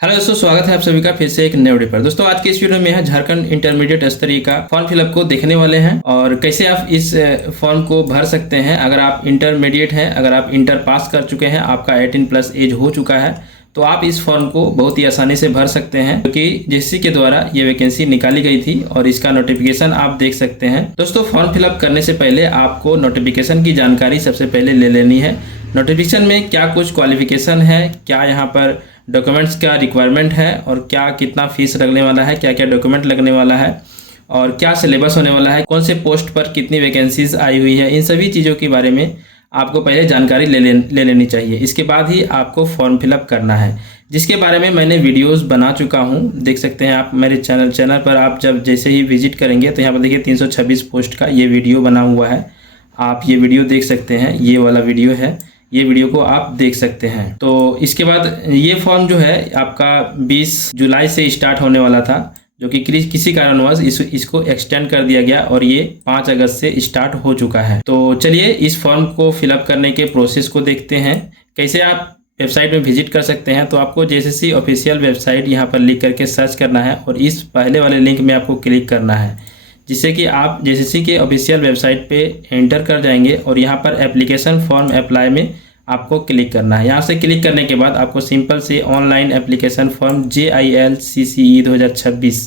Hello दोस्तों, स्वागत है आप सभी का फिर से एक नए वीडियो पर। दोस्तों आज के इस वीडियो में है झारखंड इंटरमीडिएट स्तरीय का फॉर्म फिलअप को देखने वाले हैं और कैसे आप इस फॉर्म को भर सकते हैं। अगर आप इंटरमीडिएट हैं, अगर आप इंटर पास कर चुके हैं, आपका 18+ एज हो चुका है, तो आप इस फॉर्म को बहुत ही आसानी से भर सकते हैं, क्योंकि जेएसएससी के द्वारा ये वैकेंसी निकाली गई थी और इसका नोटिफिकेशन आप देख सकते हैं। दोस्तों फॉर्म फिलअप करने से पहले आपको नोटिफिकेशन की जानकारी सबसे पहले ले लेनी है। नोटिफिकेशन में क्या कुछ क्वालिफिकेशन है, क्या यहाँ पर डॉक्यूमेंट्स का रिक्वायरमेंट है और क्या कितना फीस लगने वाला है, क्या क्या डॉक्यूमेंट लगने वाला है और क्या सिलेबस होने वाला है, कौन से पोस्ट पर कितनी वैकेंसीज आई हुई है, इन सभी चीज़ों के बारे में आपको पहले जानकारी ले लेनी चाहिए। इसके बाद ही आपको फॉर्म फिलअप करना है, जिसके बारे में मैंने वीडियोस बना चुका हूं। देख सकते हैं आप मेरे चैनल पर। आप जब जैसे ही विजिट करेंगे तो यहाँ पर देखिए 326 पोस्ट का ये वीडियो बना हुआ है। आप ये वीडियो देख सकते हैं, ये वाला वीडियो है, ये वीडियो को आप देख सकते हैं। तो इसके बाद ये फॉर्म जो है आपका 20 जुलाई से स्टार्ट होने वाला था, जो कि किसी कारणवश इसको एक्सटेंड कर दिया गया और ये 5 अगस्त से स्टार्ट हो चुका है। तो चलिए इस फॉर्म को फिलअप करने के प्रोसेस को देखते हैं, कैसे आप वेबसाइट में विजिट कर सकते हैं। तो आपको जेएसएससी ऑफिशियल वेबसाइट यहाँ पर लिख करके सर्च करना है और इस पहले वाले लिंक में आपको क्लिक करना है, जिससे कि आप जेएसएससी के ऑफिशियल वेबसाइट पे एंटर कर जाएंगे और यहाँ पर एप्लीकेशन फॉर्म अप्लाई में आपको क्लिक करना है। यहाँ से क्लिक करने के बाद आपको सिंपल से ऑनलाइन एप्लीकेशन फॉर्म JILCCE 2026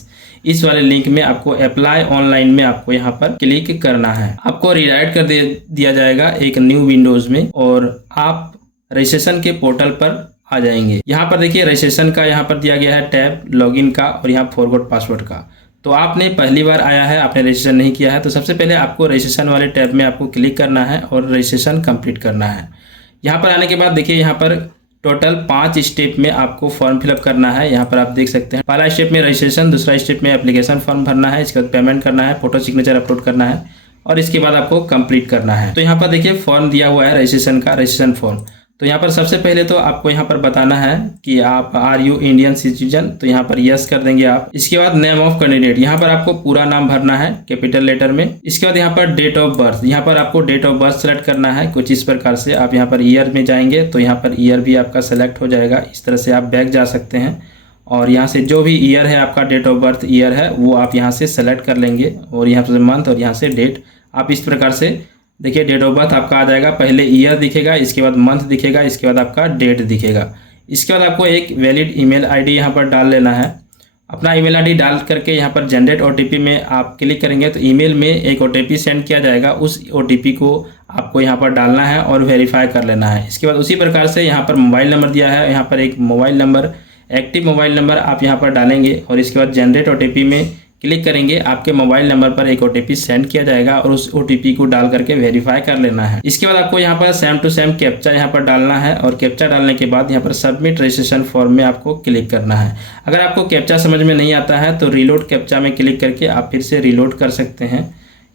इस वाले लिंक में आपको अप्लाई ऑनलाइन में आपको यहाँ पर क्लिक करना है। आपको रिडायरेक्ट कर दिया जाएगा एक न्यू विंडोज में और आप रजिस्ट्रेशन के पोर्टल पर आ जाएंगे। यहाँ पर देखिए रजिस्ट्रेशन का यहाँ पर दिया गया है टैब, लॉगिन का और यहाँ फॉरगॉट पासवर्ड का। तो आपने पहली बार आया है, आपने रजिस्ट्रेशन नहीं किया है, तो सबसे पहले आपको रजिस्ट्रेशन वाले टैब में आपको क्लिक करना है और रजिस्ट्रेशन कंप्लीट करना है। यहाँ पर आने के बाद देखिए यहाँ पर टोटल 5 स्टेप में आपको फॉर्म फिलअप करना है। यहाँ पर आप देख सकते हैं, पहला स्टेप में रजिस्ट्रेशन, दूसरा स्टेप में एप्लीकेशन फॉर्म भरना है, इसके बाद पेमेंट करना है, फोटो सिग्नेचर अपलोड करना है और इसके बाद आपको कंप्लीट करना है। तो यहाँ पर देखिए फॉर्म दिया हुआ है रजिस्ट्रेशन का, रजिस्ट्रेशन फॉर्म। तो यहाँ पर सबसे पहले तो आपको यहाँ पर बताना है कि आप आर यू इंडियन सिटीजन, तो यहाँ पर यस कर देंगे आप। इसके बाद नेम ऑफ कैंडिडेट, यहाँ पर आपको पूरा नाम भरना है कैपिटल लेटर में। इसके बाद यहाँ पर डेट ऑफ बर्थ, यहाँ पर आपको डेट ऑफ बर्थ सेलेक्ट करना है कुछ इस प्रकार से। आप यहाँ पर ईयर में जाएंगे तो यहाँ पर ईयर भी आपका सेलेक्ट हो जाएगा। इस तरह से आप बैक जा सकते हैं और यहाँ से जो भी ईयर है आपका डेट ऑफ बर्थ ईयर है वो आप यहाँ से सेलेक्ट कर लेंगे और यहाँ से मंथ और यहाँ से डेट। आप इस प्रकार से देखिए डेट ऑफ बर्थ आपका आ जाएगा, पहले ईयर दिखेगा, इसके बाद मंथ दिखेगा, इसके बाद आपका डेट दिखेगा। इसके बाद आपको एक वैलिड ईमेल आईडी यहाँ पर डाल लेना है। अपना ईमेल आईडी डाल करके यहाँ पर जनरेट ओटीपी में आप क्लिक करेंगे तो ईमेल में एक ओटीपी सेंड किया जाएगा। उस ओटीपी को आपको यहाँ पर डालना है और वेरीफाई कर लेना है। इसके बाद उसी प्रकार से यहाँ पर मोबाइल नंबर दिया है, यहाँ पर एक mobile number, active mobile number आप यहाँ पर डालेंगे और इसके बाद जनरेट ओटीपी में क्लिक करेंगे। आपके मोबाइल नंबर पर एक ओटीपी सेंड किया जाएगा और उस ओटीपी को डाल करके वेरीफाई कर लेना है। इसके बाद आपको यहाँ पर सेम टू सेम कैप्चा यहाँ पर डालना है और कैप्चा डालने के बाद यहाँ पर सबमिट रजिस्ट्रेशन फॉर्म में आपको क्लिक करना है। अगर आपको कैप्चा समझ में नहीं आता है तो रीलोड कैप्चा में क्लिक करके आप फिर से रीलोड कर सकते हैं।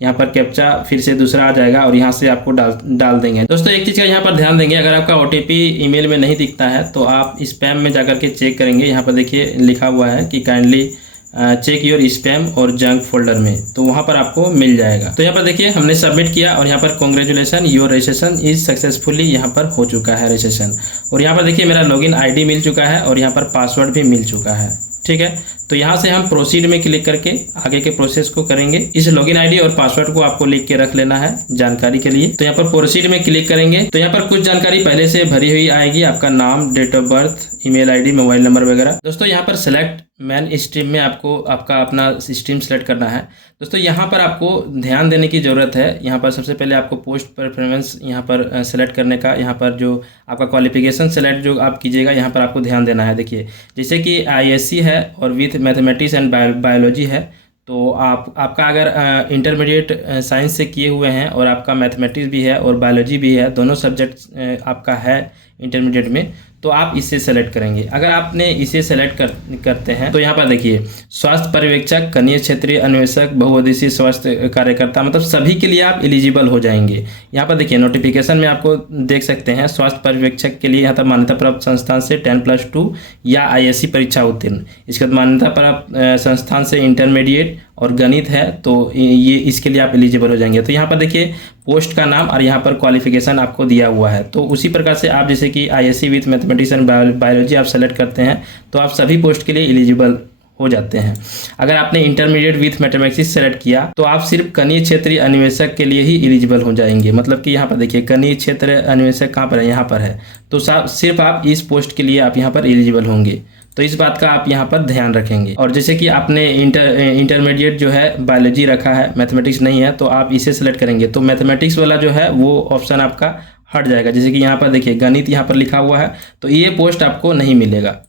यहाँ पर कैप्चा फिर से दूसरा आ जाएगा और यहाँ से आपको डाल देंगे। दोस्तों एक चीज़ का यहाँ पर ध्यान देंगे, अगर आपका ओटीपी ईमेल में नहीं दिखता है तो आप स्पैम में जाकर के चेक करेंगे। यहाँ पर देखिए लिखा हुआ है कि काइंडली चेक योर स्पैम और जंक फोल्डर में, तो वहाँ पर आपको मिल जाएगा। तो यहाँ पर देखिए हमने सबमिट किया और यहाँ पर congratulation your registration is successfully यहाँ पर हो चुका है रजिस्ट्रेशन। और यहाँ पर देखिए मेरा लॉगिन आईडी मिल चुका है और यहाँ पर पासवर्ड भी मिल चुका है। ठीक है, तो यहाँ से हम प्रोसीड में क्लिक करके आगे के प्रोसेस को करेंगे। इस लॉगिन आईडी और पासवर्ड को आपको लिख के रख लेना है जानकारी के लिए। तो यहाँ पर प्रोसीड में क्लिक करेंगे तो यहाँ पर कुछ जानकारी पहले से भरी हुई आएगी, आपका नाम, date of birth, email ID, mobile number वगैरह। दोस्तों यहाँ पर सेलेक्ट मेन स्ट्रीम में आपको आपका अपना स्ट्रीम सेलेक्ट करना है। दोस्तों यहाँ पर आपको ध्यान देने की ज़रूरत है। यहाँ पर सबसे पहले आपको पोस्ट प्रेफरेंस यहाँ पर सेलेक्ट करने का, यहाँ पर जो आपका क्वालिफिकेशन सेलेक्ट जो आप कीजिएगा यहाँ पर आपको ध्यान देना है। देखिए जैसे कि ISC है और विथ मैथमेटिक्स एंड बायोलॉजी है, तो आपका अगर इंटरमीडिएट साइंस से किए हुए हैं और आपका मैथमेटिक्स भी है और बायोलॉजी भी है, दोनों सब्जेक्ट आपका है इंटरमीडिएट में, तो आप इसे सेलेक्ट करेंगे। अगर आपने इसे सेलेक्ट करते हैं तो यहाँ पर देखिए स्वास्थ्य पर्यवेक्षक, कनीय क्षेत्रीय अन्वेषक, बहुउद्देशीय स्वास्थ्य कार्यकर्ता, मतलब सभी के लिए आप एलिजिबल हो जाएंगे। यहाँ पर देखिए नोटिफिकेशन में आपको देख सकते हैं स्वास्थ्य पर्यवेक्षक के लिए यहाँ पर मान्यता प्राप्त संस्थान से 10+2 या ISC परीक्षा उत्तीर्ण, इसके बाद मान्यता प्राप्त संस्थान से इंटरमीडिएट और गणित है, तो ये इसके लिए आप एलिजिबल हो जाएंगे। तो यहाँ पर देखिए पोस्ट का नाम और यहाँ पर क्वालिफिकेशन आपको दिया हुआ है। तो उसी प्रकार से आप जैसे कि ISc with mathematics and biology आप सेलेक्ट करते हैं तो आप सभी पोस्ट के लिए एलिजिबल हो जाते हैं। अगर आपने इंटरमीडिएट विथ मैथमेटिक्स सेलेक्ट किया तो आप सिर्फ कनीय क्षेत्रीय अन्वेषक के लिए ही एलिजिबल हो जाएंगे। मतलब कि यहाँ पर देखिए कनीय क्षेत्र अन्वेषक कहाँ पर है, यहाँ पर है, तो सिर्फ आप इस पोस्ट के लिए आप यहाँ पर एलिजिबल होंगे। तो इस बात का आप यहाँ पर ध्यान रखेंगे। और जैसे कि आपने इंटरमीडिएट जो है बायोलॉजी रखा है, मैथमेटिक्स नहीं है, तो आप इसे सेलेक्ट करेंगे तो मैथमेटिक्स वाला जो है वो ऑप्शन आपका हट जाएगा। जैसे कि यहाँ पर देखिए गणित यहाँ पर लिखा हुआ है, तो ये पोस्ट आपको नहीं मिलेगा,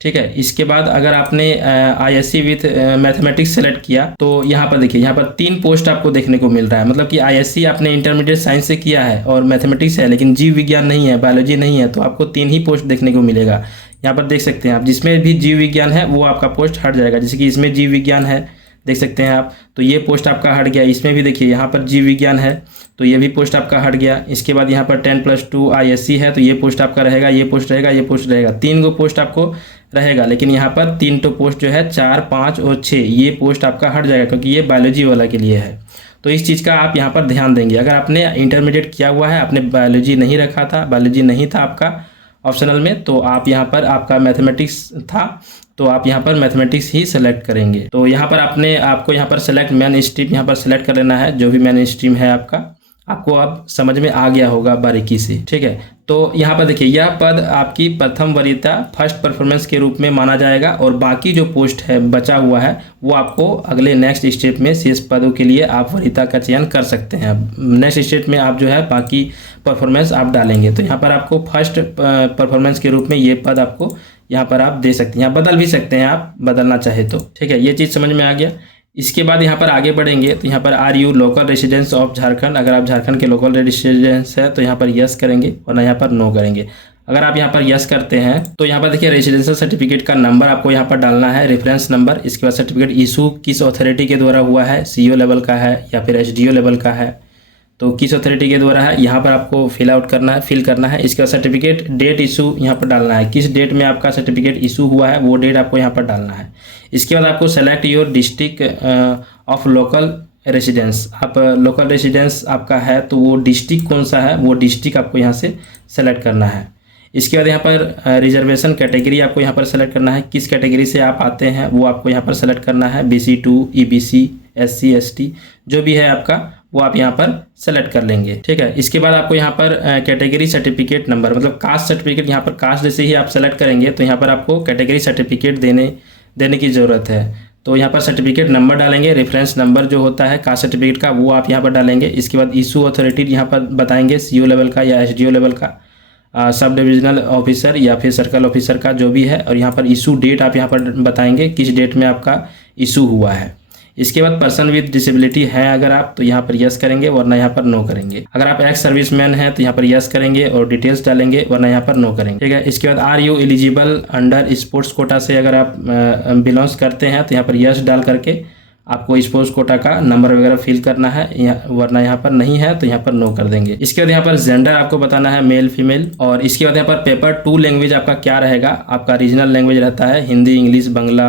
ठीक है। इसके बाद अगर आपने ISc विथ मैथमेटिक्स सेलेक्ट किया तो यहाँ पर देखिए यहाँ पर 3 पोस्ट आपको देखने को मिल रहा है। मतलब कि ISc आपने इंटरमीडिएट साइंस से किया है और मैथमेटिक्स है, लेकिन जीव विज्ञान नहीं है, बायोलॉजी नहीं है, तो आपको 3 ही पोस्ट देखने को मिलेगा। यहाँ पर देख सकते हैं आप, जिसमें भी जीव विज्ञान है वो आपका पोस्ट हट जाएगा। जैसे कि इसमें जीव विज्ञान है, देख सकते हैं आप, तो ये पोस्ट आपका हट गया। इसमें भी देखिए यहाँ पर जीव विज्ञान है, तो ये भी पोस्ट आपका हट गया। इसके बाद यहाँ पर 10+2 ISc है, तो ये पोस्ट आपका रहेगा, ये पोस्ट रहेगा, ये पोस्ट रहेगा, 3 गो पोस्ट आपको रहेगा। लेकिन यहाँ पर 3 तो पोस्ट जो है 4, 5 और 6 ये पोस्ट आपका हट जाएगा, क्योंकि ये बायोलॉजी वाला के लिए है। तो इस चीज़ का आप यहाँ पर ध्यान देंगे। अगर आपने इंटरमीडिएट किया हुआ है, आपने बायोलॉजी नहीं रखा था, बायोलॉजी नहीं था आपका ऑप्शनल में, तो आप यहाँ पर आपका मैथमेटिक्स था, तो आप यहाँ पर मैथमेटिक्स ही सेलेक्ट करेंगे। तो यहाँ पर आपको यहाँ पर सेलेक्ट मेन स्ट्रीम यहाँ पर सेलेक्ट कर लेना है। जो भी मेन स्ट्रीम है आपको अब समझ में आ गया होगा बारीकी से, ठीक है। तो यहाँ पर देखिए यह पद आपकी प्रथम वरीयता फर्स्ट परफॉर्मेंस के रूप में माना जाएगा, और बाकी जो पोस्ट है बचा हुआ है वो आपको अगले नेक्स्ट स्टेप में शेष पदों के लिए आप वरीयता का चयन कर सकते हैं। नेक्स्ट स्टेप में आप जो है बाकी परफॉर्मेंस आप डालेंगे, तो यहाँ पर आपको फर्स्ट परफॉर्मेंस के रूप में ये पद आपको यहाँ पर आप दे सकते हैं, यहाँ बदल भी सकते हैं आप बदलना चाहे तो, ठीक है। ये चीज़ समझ में आ गया। इसके बाद यहाँ पर आगे बढ़ेंगे तो यहाँ पर are you local residence of Jharkhand, अगर आप झारखंड के लोकल रेसिडेंस है तो यहाँ पर यस करेंगे, वरना यहाँ पर नो करेंगे। अगर आप यहाँ पर यस करते हैं तो यहाँ पर देखिए रेसिडेंशियल सर्टिफिकेट का नंबर आपको यहाँ पर डालना है, रेफरेंस नंबर। इसके बाद सर्टिफिकेट इशू किस अथॉरिटी के द्वारा हुआ है, CO लेवल का है या फिर SDO लेवल का है, तो किस अथॉरिटी के द्वारा है यहाँ पर आपको फिल करना है। इसका सर्टिफिकेट डेट इशू यहाँ पर डालना है, किस डेट में आपका सर्टिफिकेट इशू हुआ है वो डेट आपको यहाँ पर डालना है। इसके बाद आपको select your district of local residence, आप लोकल रेसिडेंस आपका है तो वो डिस्ट्रिक्ट कौन सा है वो डिस्ट्रिक्ट आपको यहाँ से सेलेक्ट करना है। इसके बाद यहाँ पर रिजर्वेशन कैटेगरी आपको यहाँ पर सेलेक्ट करना है, किस कैटेगरी से आप आते हैं वो आपको यहाँ पर सेलेक्ट करना है। BC2 EBC SC ST जो भी है आपका वो आप यहाँ पर सेलेक्ट कर लेंगे, ठीक है। इसके बाद आपको यहाँ पर कैटेगरी सर्टिफिकेट नंबर, मतलब कास्ट सर्टिफिकेट, यहाँ पर कास्ट जैसे ही आप सेलेक्ट करेंगे तो यहाँ पर आपको कैटेगरी सर्टिफिकेट देने की ज़रूरत है। तो यहाँ पर सर्टिफिकेट नंबर डालेंगे, रेफरेंस नंबर जो होता है कास्ट सर्टिफिकेट का वो आप यहाँ पर डालेंगे। इसके बाद इशू अथॉरिटी यहाँ पर बताएंगे, CO लेवल का या SDO लेवल का, सब डिविजनल ऑफिसर या फिर सर्कल ऑफिसर का जो भी है, और यहाँ पर इशू डेट आप यहाँ पर बताएंगे किस डेट में आपका इशू हुआ है। इसके बाद पर्सन विद डिसेबिलिटी है अगर आप तो यहाँ पर यस करेंगे, वरना यहाँ पर नो करेंगे। अगर आप एक्स सर्विसमैन हैं तो यहाँ पर यस करेंगे और डिटेल्स डालेंगे, वरना यहाँ पर नो करेंगे, ठीक है। इसके बाद are you eligible under sports quota से अगर आप बिलोंग्स करते हैं तो यहाँ पर यस डाल करके आपको स्पोर्ट्स कोटा का नंबर वगैरह फिल करना है, वरना यहाँ पर नहीं है तो यहाँ पर नो कर देंगे। इसके बाद यहाँ पर जेंडर आपको बताना है मेल फीमेल, और इसके बाद यहाँ पर पेपर 2 लैंग्वेज आपका क्या रहेगा, आपका रीजनल लैंग्वेज रहता है हिंदी, इंग्लिश, बंगला,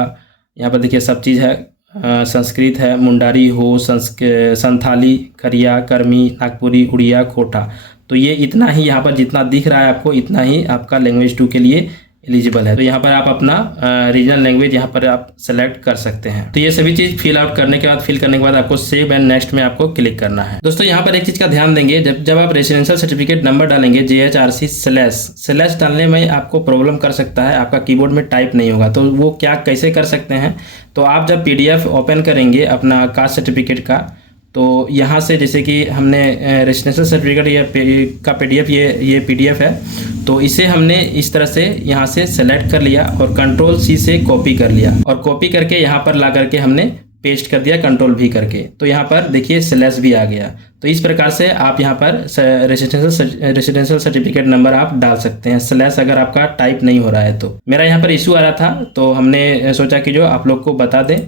यहाँ पर देखिए सब चीज़ है, संस्कृत है, मुंडारी हो, संथाली, खरिया, कर्मी, नागपुरी, उड़िया, खोटा। तो ये इतना ही यहाँ पर जितना दिख रहा है आपको इतना ही आपका लैंग्वेज 2 के लिए एलिजिबल है। तो यहाँ पर आप अपना रीजनल लैंग्वेज यहाँ पर आप सेलेक्ट कर सकते हैं। तो ये सभी चीज़ फिल करने के बाद आपको सेव एंड नेक्स्ट में आपको क्लिक करना है। दोस्तों यहाँ पर एक चीज़ का ध्यान देंगे, जब आप रेसिडेंशियल सर्टिफिकेट नंबर डालेंगे JHRC/ डालने में आपको प्रॉब्लम कर सकता है, आपका कीबोर्ड में टाइप नहीं होगा। तो वो क्या कैसे कर सकते हैं, तो आप जब PDF ओपन करेंगे अपना कास्ट सर्टिफिकेट का, तो यहाँ से जैसे कि हमने रेसिडेंशियल सर्टिफिकेट का PDF ये PDF है, तो इसे हमने इस तरह से यहाँ से सेलेक्ट कर लिया और Ctrl+C से कॉपी कर लिया, और कॉपी करके यहाँ पर ला करके हमने पेस्ट कर दिया Ctrl+V करके। तो यहाँ पर देखिए स्लैश भी आ गया। तो इस प्रकार से आप यहाँ पर रेसिडेंशियल सर्टिफिकेट नंबर आप डाल सकते हैं, स्लैश अगर आपका टाइप नहीं हो रहा है तो। मेरा यहाँ पर इशू आ रहा था तो हमने सोचा कि जो आप लोग को बता दें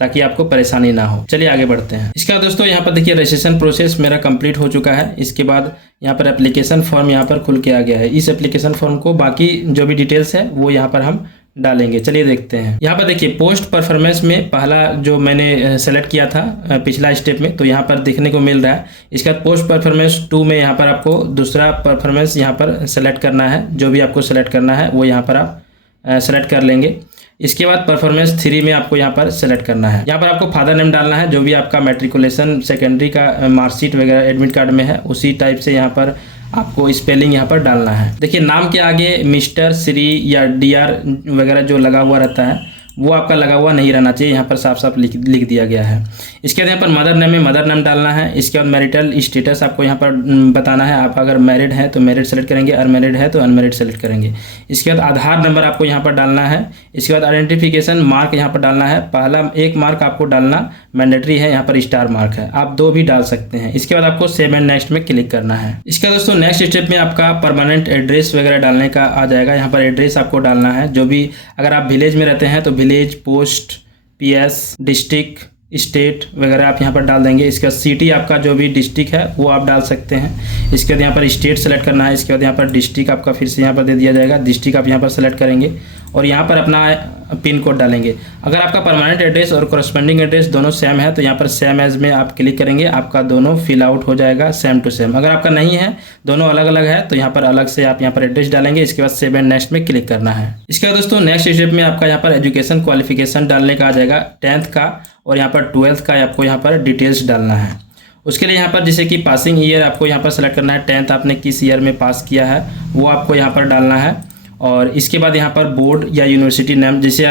ताकि आपको परेशानी ना हो। चलिए आगे बढ़ते हैं। इसके बाद दोस्तों यहाँ पर देखिए रजिस्ट्रेशन प्रोसेस मेरा कंप्लीट हो चुका है। इसके बाद यहाँ पर एप्लीकेशन फॉर्म यहाँ पर खुल के आ गया है। इस एप्लीकेशन फॉर्म को बाकी जो भी डिटेल्स है वो यहाँ पर हम डालेंगे। चलिए देखते हैं। यहाँ पर देखिए पोस्ट परफॉर्मेंस में पहला जो मैंने सेलेक्ट किया था पिछला स्टेप में, तो यहाँ पर देखने को मिल रहा है। इसके बाद पोस्ट परफॉर्मेंस 2 में यहाँ पर आपको दूसरा परफॉर्मेंस यहाँ पर सेलेक्ट करना है। जो भी आपको सेलेक्ट करना है वो यहाँ पर आप सेलेक्ट कर लेंगे। इसके बाद परफॉर्मेंस 3 में आपको यहाँ पर सेलेक्ट करना है। यहाँ पर आपको फादर नेम डालना है, जो भी आपका मैट्रिकुलेशन सेकेंडरी का मार्कशीट वगैरह एडमिट कार्ड में है उसी टाइप से यहाँ पर आपको स्पेलिंग यहाँ पर डालना है। देखिए नाम के आगे मिस्टर, श्री या DR वगैरह जो लगा हुआ रहता है वो आपका लगा हुआ नहीं रहना चाहिए, यहाँ पर साफ साफ लिख दिया गया है। इसके बाद यहाँ पर मदर नेम में मदर नेम डालना है। इसके बाद मैरिटल स्टेटस आपको यहाँ पर बताना है। आप अगर मैरिड है तो मैरिड सेलेक्ट करेंगे, अनमैरिड है तो अनमैरिड सेलेक्ट करेंगे। इसके बाद आधार नंबर आपको यहाँ पर डालना है। इसके बाद आइडेंटिफिकेशन मार्क यहाँ पर डालना है। पहला 1 मार्क आपको डालना मैंडेटरी है, यहाँ पर स्टार मार्क है, आप 2 भी डाल सकते हैं। इसके बाद आपको सेव एंड नेक्स्ट में क्लिक करना है। इसके बाद दोस्तों नेक्स्ट स्टेप में आपका परमानेंट एड्रेस वगैरह डालने का आ जाएगा। यहाँ पर एड्रेस आपको डालना है, जो भी अगर आप विलेज में रहते हैं तो village, post, PS, district, state वगैरह आप यहाँ पर डाल देंगे। इसके बाद सिटी आपका जो भी डिस्ट्रिक्ट है वो आप डाल सकते हैं। इसके बाद यहाँ पर स्टेट सेलेक्ट करना है। इसके बाद यहाँ पर डिस्ट्रिक्ट आपका फिर से यहाँ पर दे दिया जाएगा, डिस्ट्रिक्ट आप यहाँ पर सेलेक्ट करेंगे और यहाँ पर अपना पिन कोड डालेंगे। अगर आपका परमानेंट एड्रेस और करस्पॉन्डिंग एड्रेस दोनों सेम है तो यहाँ पर सेम एज में आप क्लिक करेंगे, आपका दोनों फिल आउट हो जाएगा सेम टू सेम। अगर आपका नहीं है, दोनों अलग अलग है, तो यहाँ पर अलग से आप यहाँ पर एड्रेस डालेंगे। इसके बाद सेव एंड नेक्स्ट में क्लिक करना है। इसके बाद दोस्तों नेक्स्ट स्टेप में आपका यहाँ पर एजुकेशन क्वालिफिकेशन डालने का आ जाएगा, 10th का और यहाँ पर 12th का आपको यहाँ पर डिटेल्स डालना है। उसके लिए यहाँ पर जैसे कि पासिंग ईयर आपको यहाँ पर सेलेक्ट करना है, 10th आपने किस ईयर में पास किया है वो आपको यहाँ पर डालना है। और इसके बाद यहाँ पर बोर्ड या यूनिवर्सिटी नाम जैसे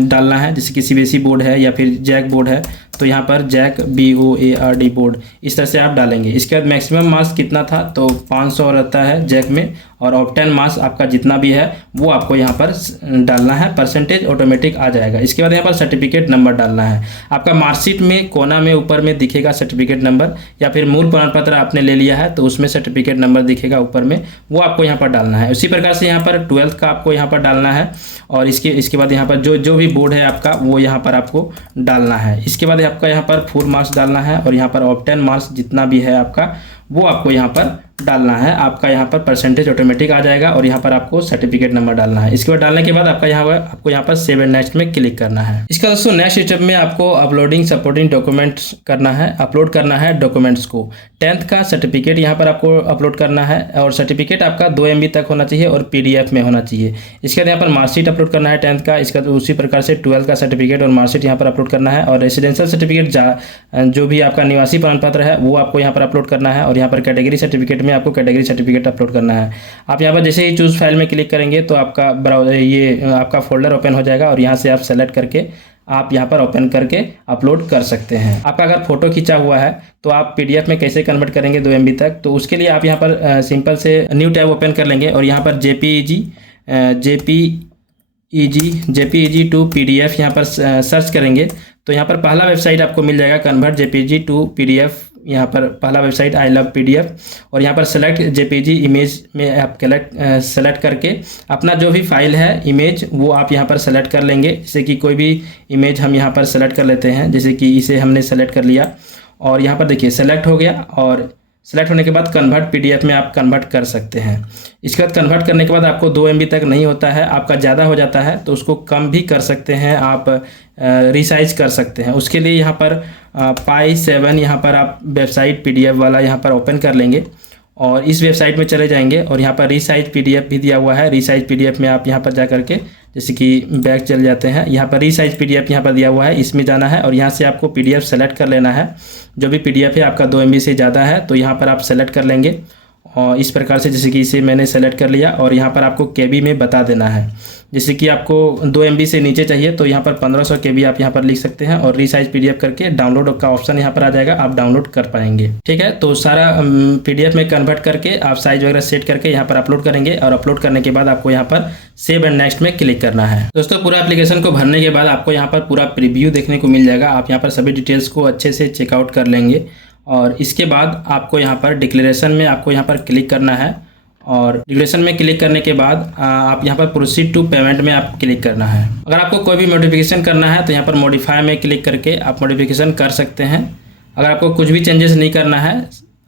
डालना है, जैसे कि CBSE बोर्ड है या फिर जैक बोर्ड है तो यहाँ पर जैक BOARD बोर्ड इस तरह से आप डालेंगे। इसके बाद मैक्सिमम मार्क्स कितना था तो 500 रहता है जैक में, और ऑप्टेन मार्क्स आपका जितना भी है वो आपको यहाँ पर डालना है, परसेंटेज ऑटोमेटिक आ जाएगा। इसके बाद यहाँ पर सर्टिफिकेट नंबर डालना है। आपका मार्कशीट में कोना में ऊपर में दिखेगा सर्टिफिकेट नंबर, या फिर मूल प्रमाण पत्र आपने ले लिया है तो उसमें सर्टिफिकेट नंबर दिखेगा ऊपर में, वो आपको यहाँ पर डालना है। उसी प्रकार से यहाँ पर 12th का आपको यहाँ पर डालना है। और इसके बाद यहाँ पर जो भी बोर्ड है आपका वो यहाँ पर आपको डालना है। इसके बाद आपका यहाँ पर फुल मार्क्स डालना है और यहाँ पर ऑप्टेन मार्क्स जितना भी है आपका वो आपको यहाँ पर डालना है। आपका यहाँ पर परसेंटेज ऑटोमेटिक आ जाएगा और यहाँ पर आपको सर्टिफिकेट नंबर डालना है। इसके बाद डालने के बाद आपको यहाँ पर सेव एंड नेक्स्ट में क्लिक करना है। इसका दोस्तों नेक्स्ट स्टेप में आपको अपलोडिंग सपोर्टिंग डॉक्यूमेंट्स करना है, अपलोड करना है डॉक्यूमेंट्स को। 10th का सर्टिफिकेट यहाँ पर आपको अपलोड करना है और सर्टिफिकेट आपका 2 MB तक होना चाहिए और PDF में होना चाहिए। इसके बाद यहाँ पर मार्कशीट अपलोड करना है 10th का। इसका उसी प्रकार से 12th का सर्टिफिकेट और मार्कशीट यहाँ पर अपलोड करना है। और रेसिडेंशियल सर्टिफिकेट जो भी आपका निवासी प्रमाण पत्र है वो आपको यहाँ पर अपलोड करना है। और यहाँ पर कैटेगरी सर्टिफिकेट में आपको कैटेगरी सर्टिफिकेट अपलोड करना है। आप यहाँ पर जैसे ही चूज फाइल में क्लिक करेंगे तो आपका ब्राउजर ये आपका फोल्डर ओपन हो जाएगा और यहाँ से आप सेलेक्ट करके आप यहाँ पर ओपन करके अपलोड कर सकते हैं। आपका अगर फोटो खींचा हुआ है तो आप PDF में कैसे कन्वर्ट करेंगे 2 MB तक, तो उसके लिए आप यहाँ पर सिंपल से न्यू टैब ओपन कर लेंगे और यहाँ पर JPEG टू PDF यहाँ पर सर्च करेंगे तो यहाँ पर पहला वेबसाइट आपको मिल जाएगा कन्वर्ट JPEG टू PDF। यहाँ पर पहला वेबसाइट आई लव PDF और यहाँ पर सेलेक्ट JPEG इमेज में आप सेलेक्ट करके अपना जो भी फाइल है इमेज वो आप यहाँ पर सेलेक्ट कर लेंगे। जैसे कि कोई भी इमेज हम यहाँ पर सेलेक्ट कर लेते हैं, जैसे कि इसे हमने सेलेक्ट कर लिया और यहाँ पर देखिए सेलेक्ट हो गया। और सेलेक्ट होने के बाद कन्वर्ट PDF में आप कन्वर्ट कर सकते हैं। इसके बाद कन्वर्ट करने के बाद आपको 2 MB तक नहीं होता है, आपका ज़्यादा हो जाता है तो उसको कम भी कर सकते हैं, आप रिसाइज कर सकते हैं। उसके लिए यहाँ पर Pi7 यहाँ पर आप वेबसाइट PDF वाला यहाँ पर ओपन कर लेंगे और इस वेबसाइट में चले जाएंगे और यहाँ पर रीसाइज PDF भी दिया हुआ है। रीसाइज PDF में आप यहाँ पर जा करके जैसे कि बैक चल जाते हैं, यहाँ पर रीसाइज PDF यहाँ पर दिया हुआ है, इसमें जाना है और यहाँ से आपको PDF सेलेक्ट कर लेना है। जो भी PDF है आपका 2 MB से ज़्यादा है तो यहाँ पर आप सेलेक्ट कर लेंगे और इस प्रकार से जैसे कि इसे मैंने सेलेक्ट कर लिया और यहाँ पर आपको KB में बता देना है। जैसे कि आपको 2 MB से नीचे चाहिए तो यहाँ पर 1500 KB आप यहाँ पर लिख सकते हैं और रीसाइज PDF करके डाउनलोड का ऑप्शन यहाँ पर आ जाएगा, आप डाउनलोड कर पाएंगे। ठीक है, तो सारा PDF में कन्वर्ट करके आप साइज वगैरह सेट करके यहाँ पर अपलोड करेंगे और अपलोड करने के बाद आपको यहाँ पर सेव एंड नेक्स्ट में क्लिक करना है। दोस्तों पूरा एप्लीकेशन को भरने के बाद आपको यहाँ पर पूरा प्रीव्यू देखने को मिल जाएगा। आप यहाँ पर सभी डिटेल्स को अच्छे से चेकआउट कर लेंगे और इसके बाद आपको यहाँ पर डिक्लेरेशन में आपको यहाँ पर क्लिक करना है और डिक्लेरेशन में क्लिक करने के बाद आप यहाँ पर प्रोसीड टू पेमेंट में आप क्लिक करना है। अगर आपको कोई भी मॉडिफिकेशन करना है तो यहाँ पर मॉडिफाई में क्लिक करके आप मॉडिफिकेशन कर सकते हैं। अगर आपको कुछ भी चेंजेस नहीं करना है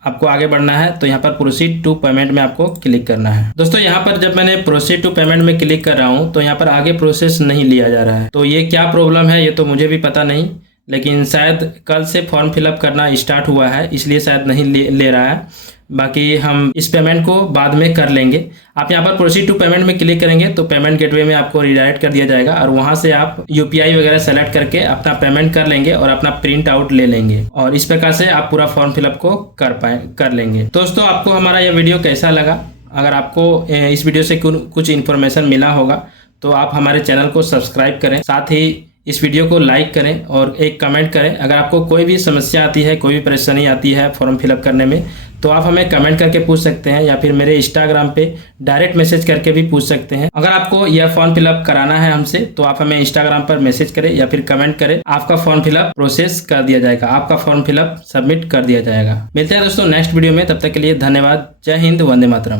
आपको आगे बढ़ना है तो यहाँ पर प्रोसीड टू पेमेंट में आपको क्लिक करना है। दोस्तों यहाँ पर जब मैंने प्रोसीड टू पेमेंट में क्लिक कर रहा हूँ तो यहाँ पर आगे प्रोसेस नहीं लिया जा रहा है। तो ये क्या प्रॉब्लम है ये तो मुझे भी पता नहीं, लेकिन शायद कल से फॉर्म फिलअप करना स्टार्ट हुआ है इसलिए शायद नहीं ले रहा है। बाकी हम इस पेमेंट को बाद में कर लेंगे। आप यहाँ पर प्रोसीड टू पेमेंट में क्लिक करेंगे तो पेमेंट गेटवे में आपको रिडायरेक्ट कर दिया जाएगा और वहाँ से आप यूपीआई वगैरह सेलेक्ट करके अपना पेमेंट कर लेंगे और अपना प्रिंट आउट ले लेंगे और इस प्रकार से आप पूरा फॉर्म फिलअप को कर लेंगे। दोस्तों आपको हमारा यह वीडियो कैसा लगा? अगर आपको इस वीडियो से कुछ इन्फॉर्मेशन मिला होगा तो आप हमारे चैनल को सब्सक्राइब करें, साथ ही इस वीडियो को लाइक करें और एक कमेंट करें। अगर आपको कोई भी समस्या आती है, कोई भी परेशानी आती है फॉर्म फिलअप करने में तो आप हमें कमेंट करके पूछ सकते हैं या फिर मेरे इंस्टाग्राम पे डायरेक्ट मैसेज करके भी पूछ सकते हैं। अगर आपको यह फॉर्म फिलअप कराना है हमसे तो आप हमें इंस्टाग्राम पर मैसेज करें या फिर कमेंट करें, आपका फॉर्म फिलअप प्रोसेस कर दिया जाएगा, आपका फॉर्म फिलअप सबमिट कर दिया जाएगा। मिलते हैं दोस्तों नेक्स्ट वीडियो में, तब तक के लिए धन्यवाद। जय हिंद, वंदे मातरम।